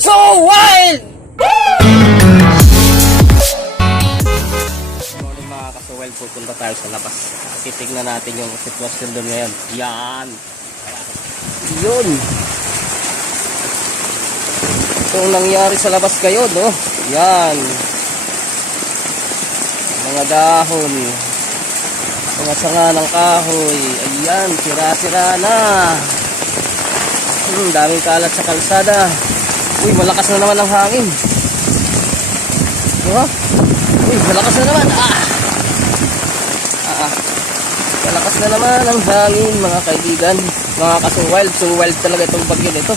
So wild! Morning mga kasuwel, pupunta tayo sa labas. Titignan natin yung sitwasyon doon ngayon. Yan! Yun! Itong nangyari sa labas kayo, no? Yan! Mga dahon. Mga sanga ng kahoy. Ayan, sira-sira na. Hmm, daming kalat sa kalsada. Uy, malakas na naman ang hangin. Diba? Uy, malakas na naman. Ah! Ah, ah. Malakas na naman ang hangin, mga kaibigan. Mga kasong wild. So wild talaga itong bagyo nito.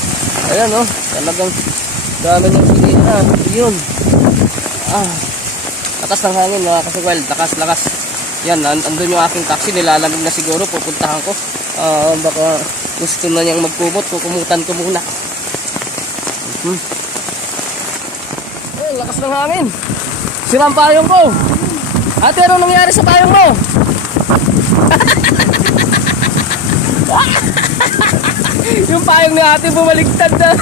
Ayan, oh. Talagang dami ng silina. Yun. Ah. Lakas ng hangin, mga kasong wild. Lakas, lakas. Yan, an- andun yung aking taxi. Nilalamig na siguro. Pupuntahan ko. Ah, baka gusto na niyang magkumot. Kukumutan ko muna. Hmm. Eh, lakas ng hangin. Sira ang payong ko. Ate, anong nangyari sa payong mo? yung payong ni ate bumaligtad na.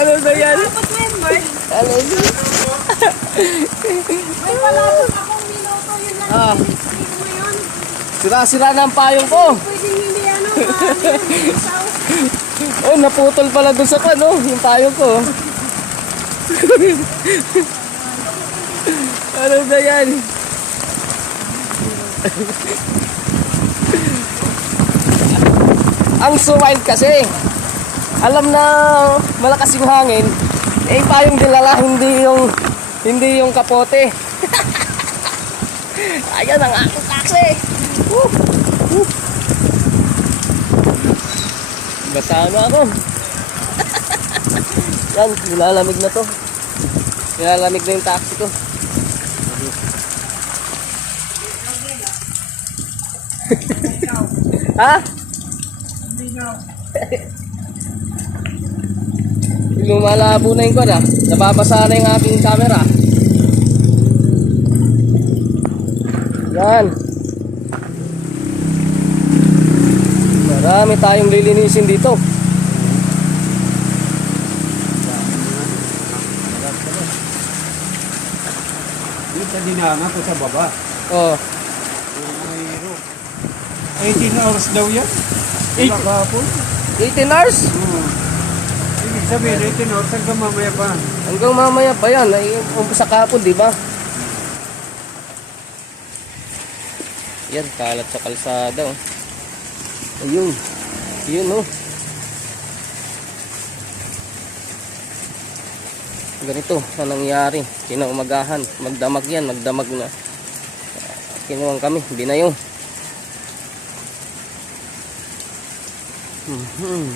ano ba yan? Ano ba? May palapot akong minuto. Yun lang. Ah. Sira-sira na ang payong ko. Pwede hindi ano. Oh, naputol pala doon sa kano, yung payong ko. ano ba yan? Ang so wild kasi, alam na malakas yung hangin, eh payong dilala, hindi yung hindi yung kapote. Ayan ang aking taxi. Woo! Woo! Basa na ako. Yan, nilalamig na to. Nilalamig na yung taxi ko. ha? Lumalabo na yung kwan ah. Nababasa na yung aking camera. Yan. Marami tayong lilinisin dito. Yung sa dinanga ko sa baba. Oh, Mayro. 18 hours daw yan. 8 kahapon. 18 hours. Hmm. Ibig sabihin, 18 hours hanggang mamaya pa. Hanggang mamaya pa yan. Ay, umpisa kahapon, di ba? Yan, kalat sa kalsada. Oh. Ayun. Yun, oh. Ganito na nangyari. Kinaumagahan. Magdamag yan. Magdamag na. Kinuwang kami. Binayo. Mhm.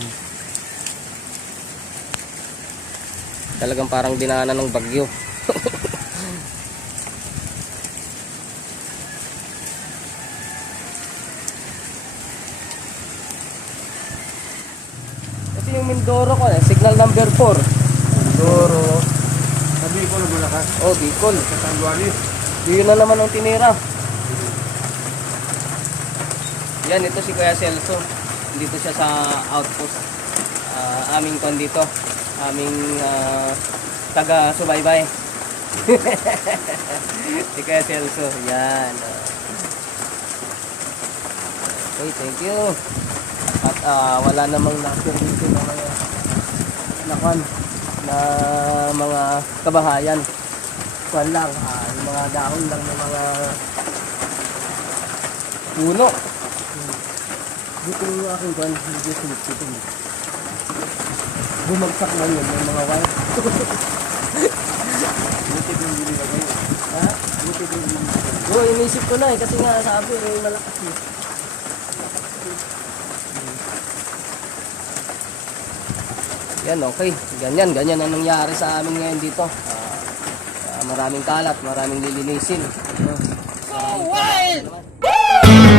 Talagang parang dinaanan ng bagyo. Ito yung Mindoro ko eh, signal number 4. Mindoro. Sabi ko na malakas. Oh, Bicol. Sa Tanduanes. Yun na naman ang tinira. Yan, ito si Kuya Celso. Dito siya sa outpost. Ah, aming kon dito. Aming ah, taga-subaybay. si Kuya Celso. Yan. Okay, thank you. At ah, wala namang na-service na mga nakon na mga kabahayan kwan lang, ah, yung mga dahon lang ng mga puno. Dito yung aking kwan, hindi silip dito. Bumagsak na yun, yung mga wire. Buti yung binilagay. ha? Buti yung binilagay. Oo, inisip ko na eh, kasi nga sabi, eh, malakas eh. Yan, okay. Ganyan, ganyan ang nangyari sa amin ngayon dito. Ah, maraming kalat, maraming lilinisin. Uh, wild!